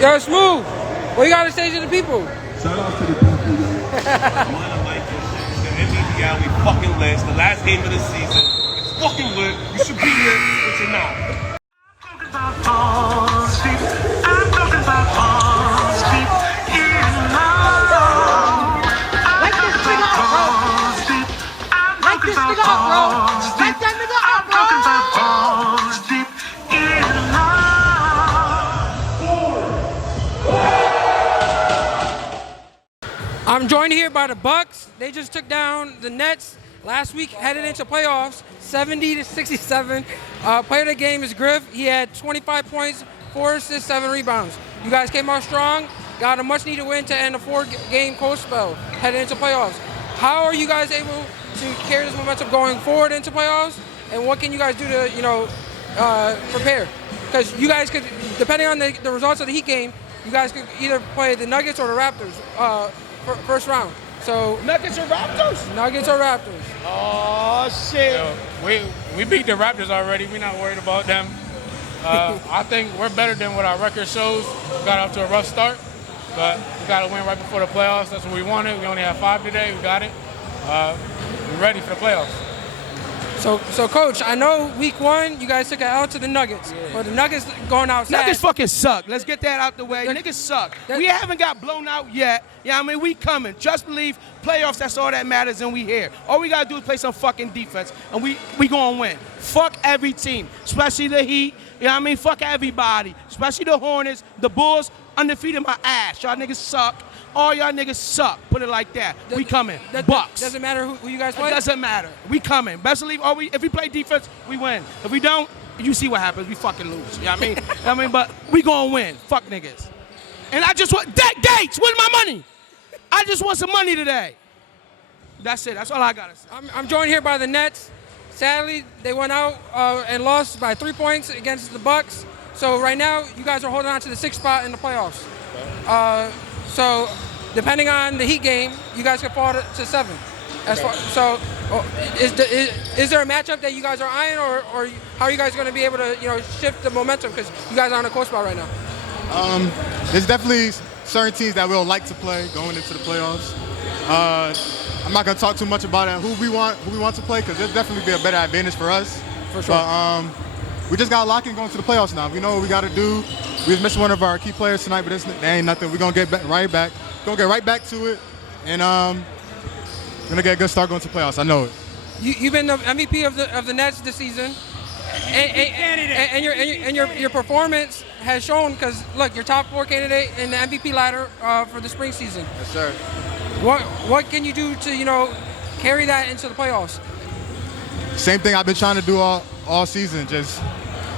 Yo, Smooth, what you got to say to the people? Shout out to the people, yo. Wanna like this shit. The NBBL, we fucking lit. It's the last game of the season. It's fucking lit. You should be lit, but you're not. I'm talking about balls deep. I'm talking about balls deep in love. Light this nigga up, bro. Light this nigga up, bro. Light that nigga up, bro. I'm talking about balls deep in love. I'm joined here by the Bucks. They just took down the Nets last week, headed into playoffs, 70-67. Player of the game is Griff. He had 25 points, 4 assists, 7 rebounds. You guys came out strong, got a much-needed win to end a 4-game cold spell, headed into playoffs. How are you guys able to carry this momentum going forward into playoffs, and what can you guys do to, prepare? Because you guys could, depending on the results of the Heat game, you guys could either play the Nuggets or the Raptors first round. So Nuggets or Raptors? Nuggets or Raptors? Oh shit! Yo, we beat the Raptors already. We're not worried about them. I think we're better than what our record shows. We got off to a rough start, but we got to win right before the playoffs. That's what we wanted. We only have 5 today. We got it. We're ready for the playoffs. So Coach, I know week 1 you guys took it out to the Nuggets, but the Nuggets going outside. Nuggets fucking suck. Let's get that out the way. Niggas suck. We haven't got blown out yet. Yeah, I mean, we coming. Just believe playoffs, that's all that matters, and we here. All we got to do is play some fucking defense, and we going to win. Fuck every team, especially the Heat. You know what I mean? Fuck everybody, especially the Hornets, the Bulls, undefeated my ass. Y'all niggas suck. All y'all niggas suck. Put it like that. We coming. Bucks. Doesn't matter who you guys play? It doesn't matter. We coming. Best believe, if we play defense, we win. If we don't, you see what happens. We fucking lose. You know what I mean? But we gonna win. Fuck niggas. And I just want, Gates, where's my money? I just want some money today. That's it. That's all I gotta say. I'm joined here by the Nets. Sadly, they went out and lost by 3 points against the Bucks. So right now, you guys are holding on to the 6th spot in the playoffs. So depending on the Heat game, you guys can fall to 7. So is there a matchup that you guys are eyeing, or how are you guys going to be able to shift the momentum, because you guys are on a cold spot right now? There's definitely certain teams that we'll like to play going into the playoffs. I'm not gonna talk too much about it, who we want to play, because there'll definitely be a better advantage for us. For sure. But we just got to lock in going to the playoffs now. We know what we got to do. We just missed one of our key players tonight, but that ain't nothing. We're gonna get right back. Gonna get right back to it, and gonna get a good start going to the playoffs. I know it. You've been the MVP of the Nets this season, and your performance has shown. Because look, you're top 4 candidate in the MVP ladder for the spring season. Yes, sir. What can you do to carry that into the playoffs? Same thing I've been trying to do all season. Just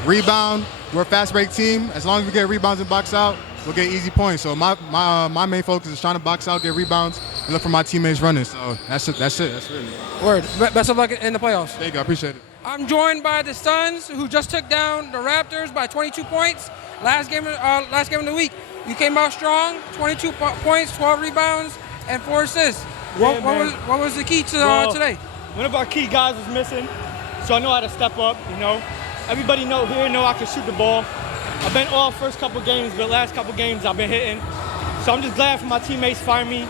rebound. We're a fast break team. As long as we get rebounds and box out, we'll get easy points. So my main focus is trying to box out, get rebounds, and look for my teammates running. So that's it. That's really. Word. Best of luck in the playoffs. Thank you. I appreciate it. I'm joined by the Suns, who just took down the Raptors by 22 points. Last game of the week, you came out strong. 22 points, 12 rebounds, and 4 assists. What was the key to today? One of our key guys was missing, so I know how to step up. Everybody know I can shoot the ball. I've been off first couple games, but last couple games I've been hitting. So I'm just glad for my teammates finding me.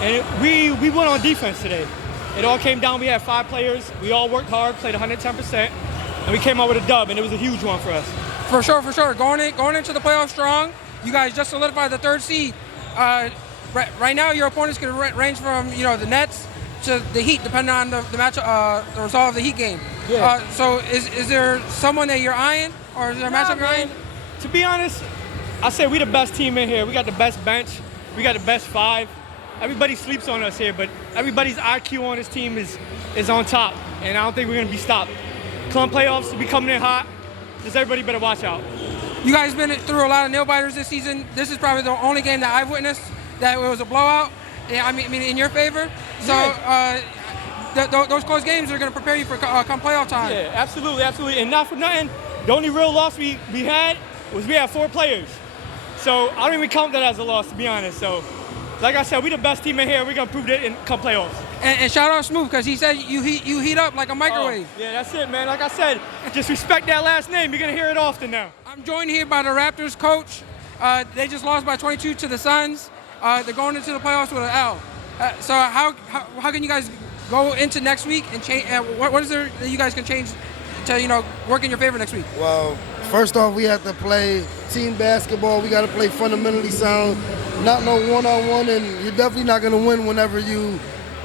And we went on defense today. It all came down. We had 5 players. We all worked hard, played 110%, and we came out with a dub, and it was a huge one for us. For sure. Going into the playoffs strong. You guys just solidified the 3rd seed. Right now, your opponents can range from the Nets to the Heat, depending on the match, the result of the Heat game. Yeah. So is there someone that you're eyeing, or is there a matchup you're eyeing? To be honest, I say we the best team in here. We got the best bench. We got the best 5. Everybody sleeps on us here, but everybody's IQ on this team is on top, and I don't think we're gonna be stopped. Come playoffs, we coming in hot. Just everybody better watch out. You guys been through a lot of nail biters this season. This is probably the only game that I've witnessed that it was a blowout. I mean, in your favor. So those close games are going to prepare you for come playoff time. Yeah, absolutely. And not for nothing, the only real loss we had was we had 4 players. So I don't even count that as a loss, to be honest. So, like I said, we the best team in here. We're going to prove that in come playoffs. And shout out Smooth, because he said you heat up like a microwave. Oh, yeah, that's it, man. Like I said, just respect that last name. You're going to hear it often now. I'm joined here by the Raptors coach. They just lost by 22 to the Suns. They're going into the playoffs with an L. So how can you guys go into next week and change? What is there that you guys can change to work in your favor next week? Well, first off, we have to play team basketball. We got to play fundamentally sound, not no one-on-one, and you're definitely not going to win whenever you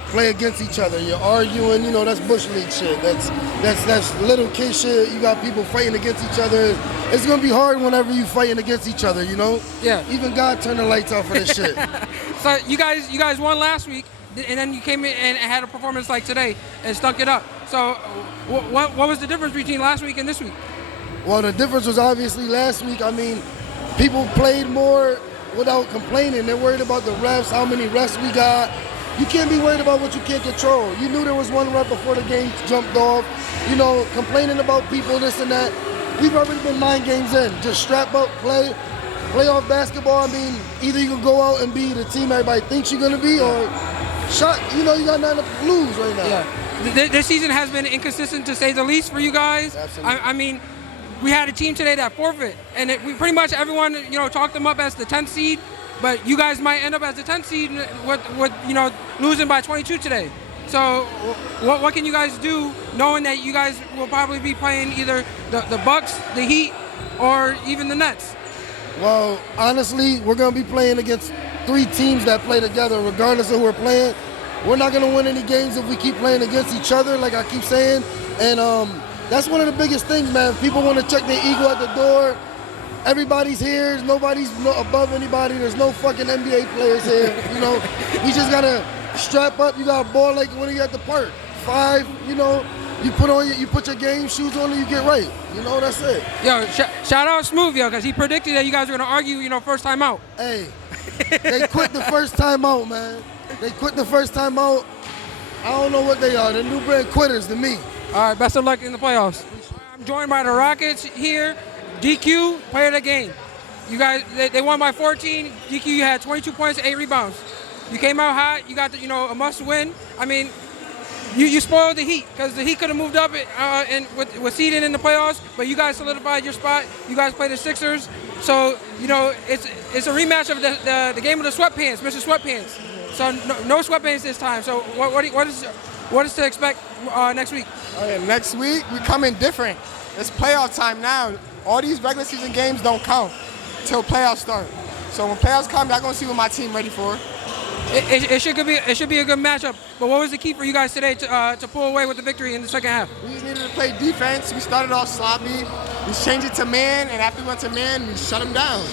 play against each other. You're arguing, that's bush league shit. That's little kid shit. You got people fighting against each other. It's gonna be hard whenever you fighting against each other. Yeah. Even God turned the lights off for this shit. So you guys won last week, and then you came in and had a performance like today and stunk it up. So what was the difference between last week and this week? Well, the difference was obviously last week. I mean, people played more without complaining. They're worried about the refs, how many refs we got. You can't be worried about what you can't control. You knew there was one rep before the game jumped off. Complaining about people, this and that. We've already been 9 games in. Just strap up, play off basketball. I mean, either you can go out and be the team everybody thinks you're gonna be, or shot. You got nothing to lose right now. Yeah. This season has been inconsistent to say the least for you guys. Absolutely. I mean, we had a team today that forfeit, and we pretty much everyone talked them up as the 10th seed. But you guys might end up as the 10th seed with losing by 22 today. So what can you guys do knowing that you guys will probably be playing either the Bucks, the Heat, or even the Nets? Well, honestly, we're going to be playing against 3 teams that play together regardless of who we're playing. We're not going to win any games if we keep playing against each other, like I keep saying. And that's one of the biggest things, man. People want to check their ego at the door. Everybody's here. Nobody's above anybody. There's no fucking NBA players here. We just gotta strap up. You got a ball like when you're at the park. 5. You put your game shoes on and you get right. That's it. Yo, shout out Smooth, because he predicted that you guys were gonna argue, first time out. Hey, they quit the first time out, man. They quit the first time out. I don't know what they are. They're new brand quitters to me. All right, best of luck in the playoffs. I'm joined by the Rockets here. DQ, player of the game. You guys, they won by 14. DQ, you had 22 points, 8 rebounds. You came out hot. You got a must win. I mean, you spoiled the Heat because the Heat could have moved up and with seeding in the playoffs, but you guys solidified your spot. You guys played the Sixers, so it's a rematch of the game of the sweatpants, Mr. Sweatpants. So no sweatpants this time. So what is to expect next week? Next week we come in different. It's playoff time now. All these regular season games don't count until playoffs start. So when playoffs come, y'all gonna see what my team ready for. It should be a good matchup. But what was the key for you guys today to pull away with the victory in the second half? We just needed to play defense. We started off sloppy. We changed it to man, and after we went to man, we shut them down.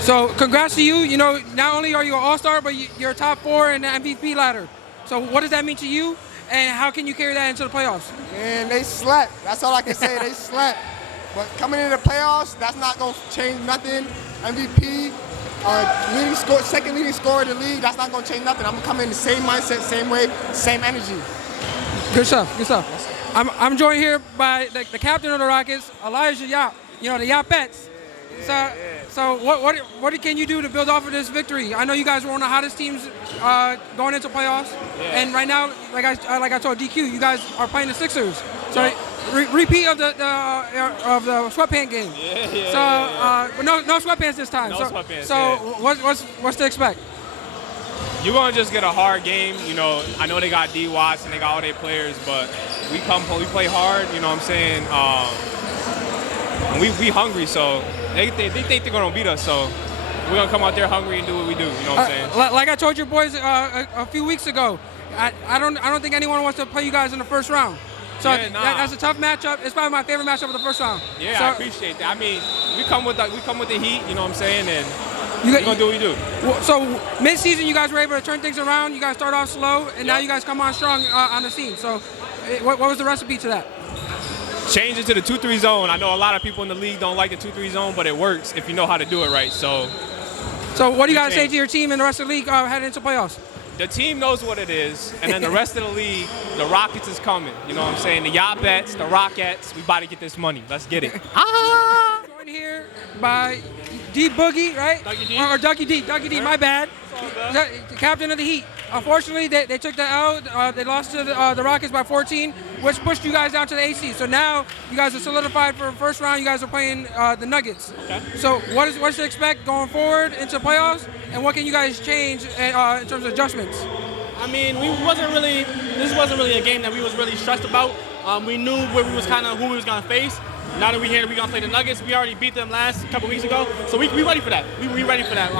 So congrats to you. Not only are you an all-star, but you're top 4 in the MVP ladder. So what does that mean to you, and how can you carry that into the playoffs? Man, they slept. That's all I can say. They slept. But coming into the playoffs, that's not going to change nothing. MVP, second leading scorer in the league, that's not going to change nothing. I'm going to come in the same mindset, same way, same energy. Good stuff. I'm joined here by the captain of the Rockets, Elijah Yap, the Yapettes. So what can you do to build off of this victory? I know you guys were one of the hottest teams going into playoffs, and right now, like I told DQ, you guys are playing the Sixers. So repeat of the sweatpants game. But no sweatpants this time. No sweatpants. So what's to expect? You're gonna just get a hard game. I know they got D Watts and they got all their players, but we play hard. You know what I'm saying? And we hungry, so they think they're gonna beat us. So we're gonna come out there hungry and do what we do. You know what I'm saying? Like I told your boys a few weeks ago, I don't think anyone wants to play you guys in the first round. So that's a tough matchup. It's probably my favorite matchup of the first round. Yeah, I appreciate that. I mean, we come with the heat. You know what I'm saying? And we're gonna do what we do. So mid-season, you guys were able to turn things around. You guys start off slow, and now you guys come on strong on the scene. So what was the recipe to that? Change it to the 2-3 zone. I know a lot of people in the league don't like the 2-3 zone, but it works if you know how to do it right. So what do you guys say to your team and the rest of the league heading into playoffs? The team knows what it is, and then the rest of the league, the Rockets is coming. You know what I'm saying? The Yapettes, the Rockettes, we about to get this money. Let's get it. Joined here by D Boogie, right? Ducky D. Or Ducky D. Ducky D, my bad. The captain of the Heat. Unfortunately, they took the L. They lost to the Rockets by 14. which pushed you guys down to the 8th seed. So now you guys are solidified for the first round. You guys are playing the Nuggets. Okay. So what to expect going forward into playoffs, and what can you guys change in terms of adjustments? I mean, this wasn't really a game that we was really stressed about. We knew where we was who we was gonna face. Now that we're here, we're gonna play the Nuggets. We already beat them last couple weeks ago, so we ready for that. We ready for that.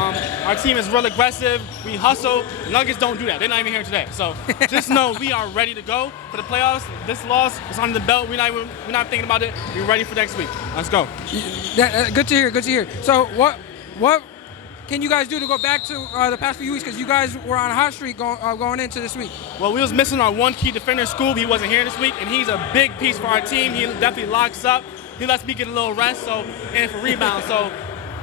Our team is real aggressive. We hustle. The Nuggets don't do that. They're not even here today. So just know we are ready to go for the playoffs. This loss is under the belt. We're not thinking about it. We're ready for next week. Let's go. Good to hear. Good to hear. So what can you guys do to go back to the past few weeks? Because you guys were on a hot streak going into this week. Well, we was missing our one key defender, Scoob. He wasn't here this week, and he's a big piece for our team. He definitely locks up. He lets me get a little rest, and for rebounds. So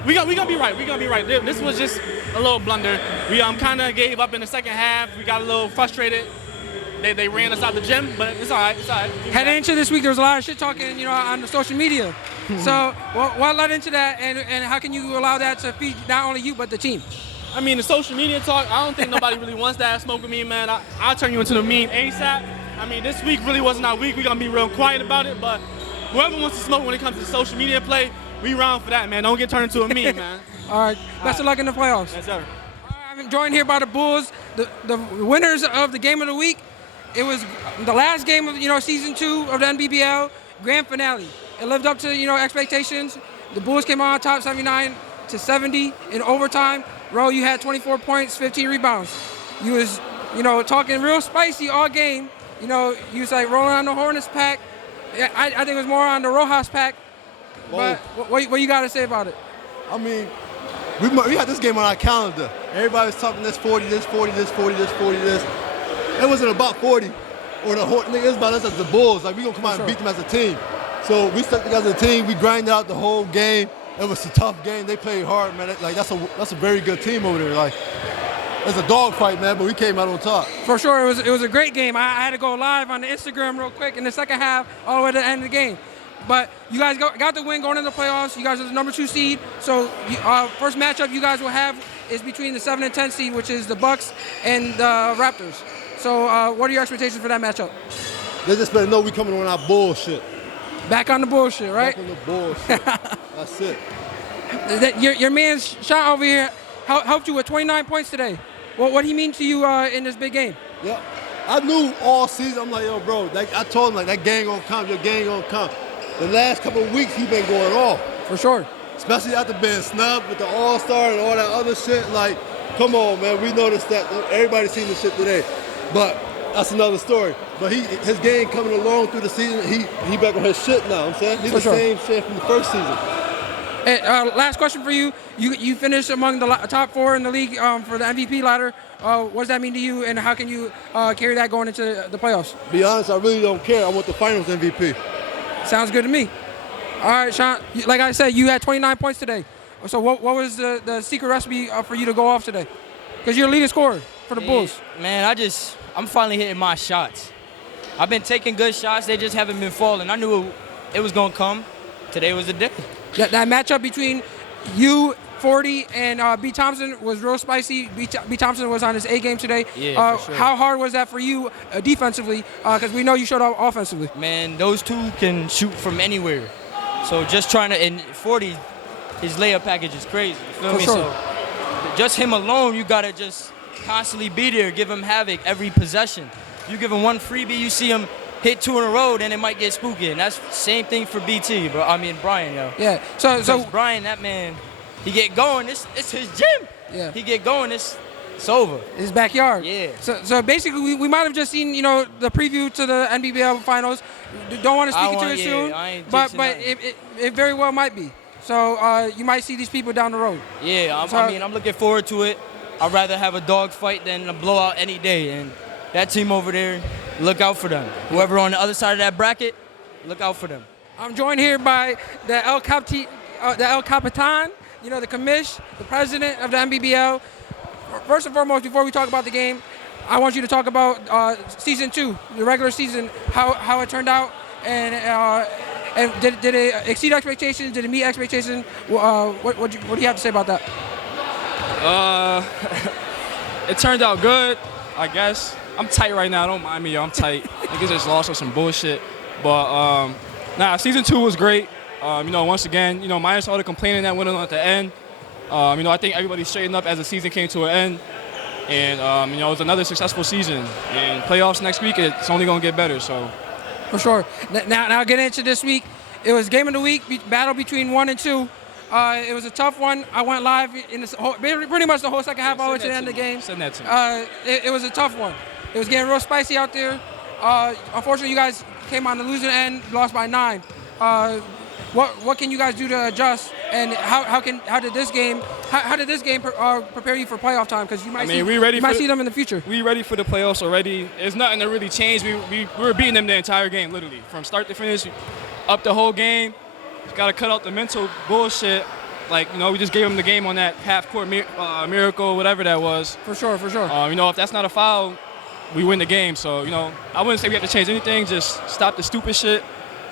we gonna be right. We gonna be right. This was just a little blunder. We kind of gave up in the second half. We got a little frustrated. They ran us out the gym, but it's all right. It's all right. Heading into this week, there was a lot of shit talking, on the social media. So what led into that, and how can you allow that to feed not only you but the team? I mean, the social media talk, I don't think nobody really wants to have smoke with me, man. I'll turn you into the meme ASAP. I mean, this week really wasn't our week. We're going to be real quiet about it, but whoever wants to smoke when it comes to social media play, we round for that, man. Don't get turned into a meme, man. All right. Best of luck in the playoffs. Yes, sir. I'm joined here by the Bulls, the winners of the game of the week. It was the last game of, season 2 of the NBBL, grand finale. It lived up to, expectations. The Bulls came on top 79-70 in overtime. Ro, you had 24 points, 15 rebounds. You was, talking real spicy all game. You was like rolling on the Hornets pack. I think it was more on the Rojas pack. But what you got to say about it? I mean, we had this game on our calendar. Everybody was talking this 40, this 40, this 40, this 40, this. It wasn't about 40 or the Hornets. It was about us as the Bulls. Like, we going to come out and beat them as a team. So we stuck together as a team. We grinded out the whole game. It was a tough game. They played hard, man. That's a very good team over there. Like, it's a dogfight, man, but we came out on top. For sure, it was a great game. I had to go live on the Instagram real quick in the second half, all the way to the end of the game. But you guys got the win going into the playoffs. You guys are the number 2 seed. So first matchup you guys will have is between the 7 and 10 seed, which is the Bucks and the Raptors. So what are your expectations for that matchup? They just better know we coming on our bullshit. Back on the bullshit, right? Back on the bullshit. That's it. Your man Sean over here helped you with 29 points today. What he mean to you in this big game? Yeah, I knew all season. I'm like, yo, bro. I told him that game gonna come. Your game gonna come. The last couple of weeks he been going off. For sure. Especially after being snubbed with the All-Star and all that other shit. Like, come on, man. We noticed that. Everybody's seen this shit today. But that's another story. But his game coming along through the season, he back on his shit now. I'm saying he's the same shit from the first season. And, last question for you. You finished among the top 4 in the league for the MVP ladder. What does that mean to you, and how can you carry that going into the playoffs? Be honest, I really don't care. I want the Finals MVP. Sounds good to me. All right, Sean. Like I said, you had 29 points today. So what was the secret recipe for you to go off today? Because you're a leading scorer for the Bulls. Man, I'm finally hitting my shots. I've been taking good shots. They just haven't been falling. I knew it was going to come. Today was the day. That matchup between you, 40, and B. Thompson was real spicy. B. Thompson was on his A game today. Yeah, for sure. How hard was that for you defensively? Because we know you showed up offensively. Man, those two can shoot from anywhere. So just trying to, and 40, his layup package is crazy. You feel me? Sure. So just him alone, you got to just constantly be there, give him havoc every possession. You give him one freebie, you see him hit 2 in a row, then it might get spooky. And that's the same thing for BT, bro. I mean, Brian, yo. Yeah. So Brian, that man, he get going. It's his gym. Yeah. He get going. It's over. His backyard. Yeah. So basically, we might have just seen, the preview to the NBBL finals. Don't want to speak into it soon, but it very well might be. So you might see these people down the road. Yeah. I'm looking forward to it. I'd rather have a dog fight than a blowout any day. And that team over there, look out for them. Whoever on the other side of that bracket, look out for them. I'm joined here by the El Capitan, the commish, the president of the NBBL. First and foremost, before we talk about the game, I want you to talk about season 2, the regular season, how it turned out, and did it exceed expectations? Did it meet expectations? What do you have to say about that? It turned out good, I guess. I'm tight right now. Don't mind me, yo. I'm tight. Niggas just lost on some bullshit. But nah, season 2 was great. You know, once again, you know, minus all the complaining that went on at the end. You know, I think everybody straightened up as the season came to an end. And, you know, it was another successful season. And playoffs next week, it's only going to get better, so. For sure. Now getting into this week, it was game of the week, battle between 1 and 2. It was a tough one. I went live in pretty much the whole second half all the way to the end of the game. Send that to me. It was a tough one. It was getting real spicy out there. Unfortunately, you guys came on the losing end, lost by 9. What can you guys do to adjust? And how did this game prepare you for playoff time? Because you might see them in the future. We ready for the playoffs already. There's nothing to really change. We were beating them the entire game, literally, from start to finish, up the whole game. Got to cut out the mental bullshit. Like, you know, we just gave them the game on that half-court miracle, whatever that was. For sure. You know, if that's not a foul, we win the game. So, you know, I wouldn't say we have to change anything. Just stop the stupid shit,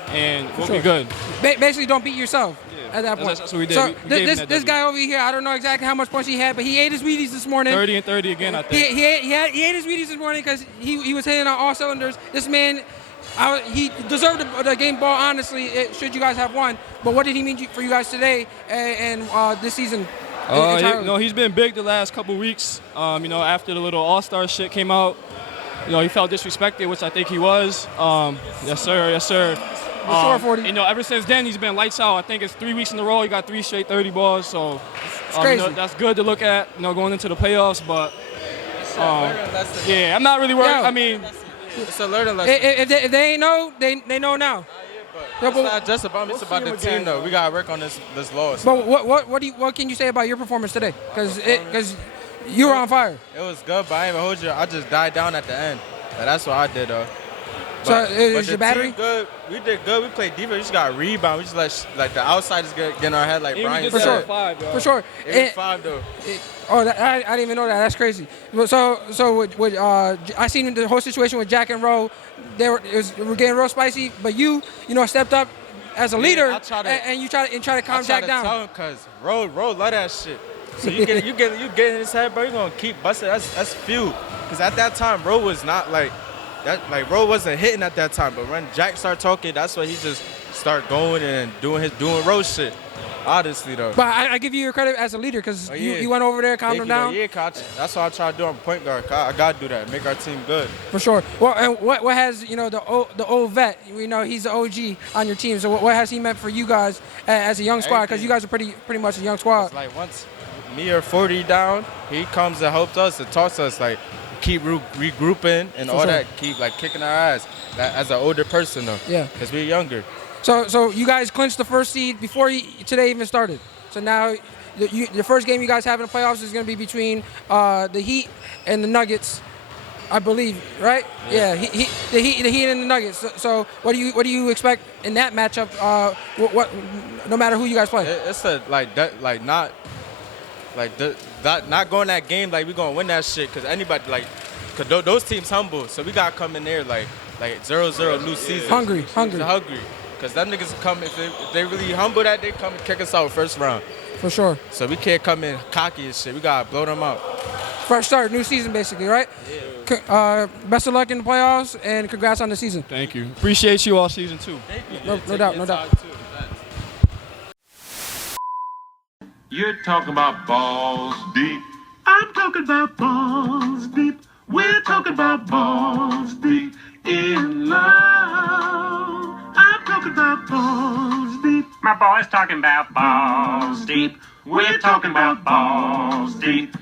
and we'll be good. Basically, don't beat yourself at that point. That's what we did. So we this guy over here, I don't know exactly how much points he had, but he ate his Wheaties this morning. 30 and 30 again, I think. He ate his Wheaties this morning because he was hitting on all cylinders. This man, he deserved the game ball, honestly, should you guys have won. But what did he mean for you guys today and this season? You know, he's been big the last couple weeks. You know, after the little All-Star shit came out, you know, he felt disrespected, which I think he was. Yes, sir. For sure, 40. You know, ever since then, he's been lights out. I think it's 3 weeks in a row. He got 3 straight 30 balls. So, it's crazy. You know, that's good to look at, you know, going into the playoffs. But, yeah, I'm not really worried. I mean, it's a learning lesson. If they ain't know, they know now. It's not just about me. It's about the team, though. We got to work on this loss. But what can you say about your performance today? Because you were on fire. It was good, but I ain't even hold you. I just died down at the end. But that's what I did, though. So it was your battery? Good. We did good. We played defense. We just got rebound. We just let the outsiders get in our head, like Brian said. For sure. It was 5, though. I didn't even know that. That's crazy. So I seen the whole situation with Jack and Rowe. We're getting real spicy. But you know, stepped up as a leader, and you try to calm Jack down. I try to tell him, because Rowe love that shit. So you get in his head, bro. You gonna keep busting. That's few. Because at that time, Rowe was not like that. Like Rowe wasn't hitting at that time. But when Jack started talking, that's when he just start going and doing Rowe shit. Honestly, though. But I give you your credit as a leader because you went over there, calmed him down. Yeah, coach. That's what I try to do on point guard. I gotta do that. Make our team good. For sure. Well, and what has the old vet? We know he's the OG on your team. So what has he meant for you guys as a young squad? Because you guys are pretty much a young squad. It's like once me or 40 down, he comes and helps us and talks to us like keep regrouping and all that. Keep like kicking our ass. As an older person though. Yeah. Because we're younger. So you guys clinched the first seed before today even started. So now the first game you guys have in the playoffs is going to be between the Heat and the Nuggets, I believe, right? Yeah. The Heat and the Nuggets. So what do you expect in that matchup? No matter who you guys play. It's not going that game like we gonna win that shit because anybody cause those teams humble, so we gotta come in there like 0-0 new season. Hungry. Because them niggas come, if they really humble that, they come and kick us out first round. For sure. So we can't come in cocky and shit. We got to blow them out. Fresh start, new season basically, right? Yeah. Best of luck in the playoffs and congrats on the season. Thank you. Appreciate you all season 2. Thank you. No doubt. You're talking about balls deep. I'm talking about balls deep. We're talking about balls deep in love. I'm talking about balls deep. My boy's talking about balls deep. We're talking about balls deep